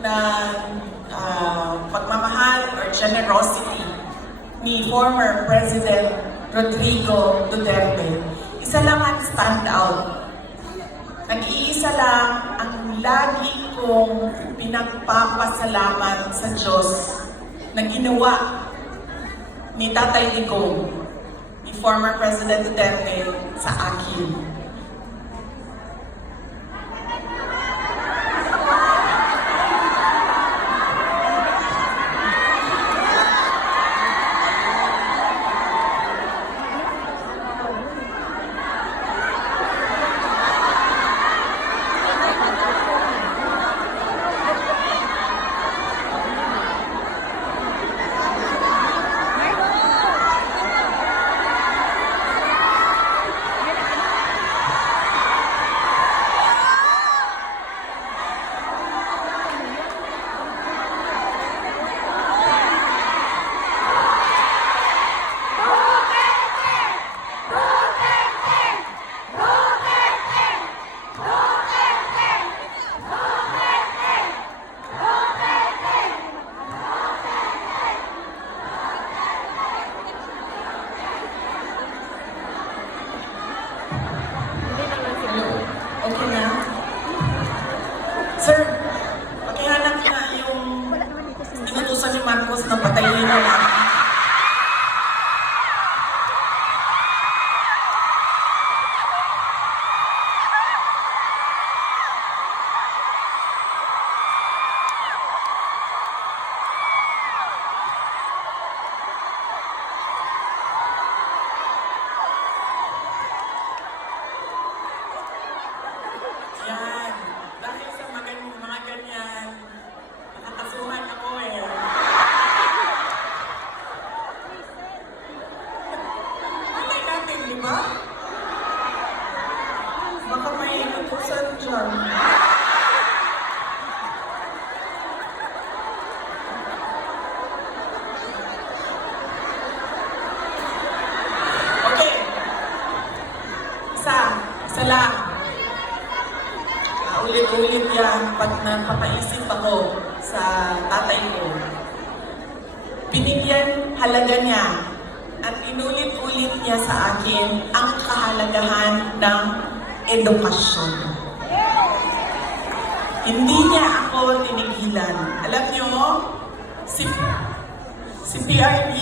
na pagmamahal or generosity ni former President Rodrigo Duterte. Isa lang ang stand out. Nag-iisa lang ang lagi kong pinagpapasalamat sa Diyos na ginawa ni Tatay Digong, ni former President Duterte sa akin. Okay na? Sir, pakihanap na yung inutusan ni Marcos na patayin na lang. Yan. Dahil sa mga ganyan, nakakasuhan ako eh. Patay natin, di ba? Baka may inutusan dyan. Okay. Isa lang. Ulit-ulit yan pag napapaisip ako sa tatay ko. Binigyan halaga niya at inulit-ulit niya sa akin ang kahalagahan ng edukasyon. Hindi niya ako tinigilan. Alam niyo, si PRD,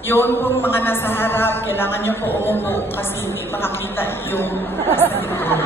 yun pong mga nasa harap, kailangan niyo po umupo kasi hindi makakita yung nasa likod.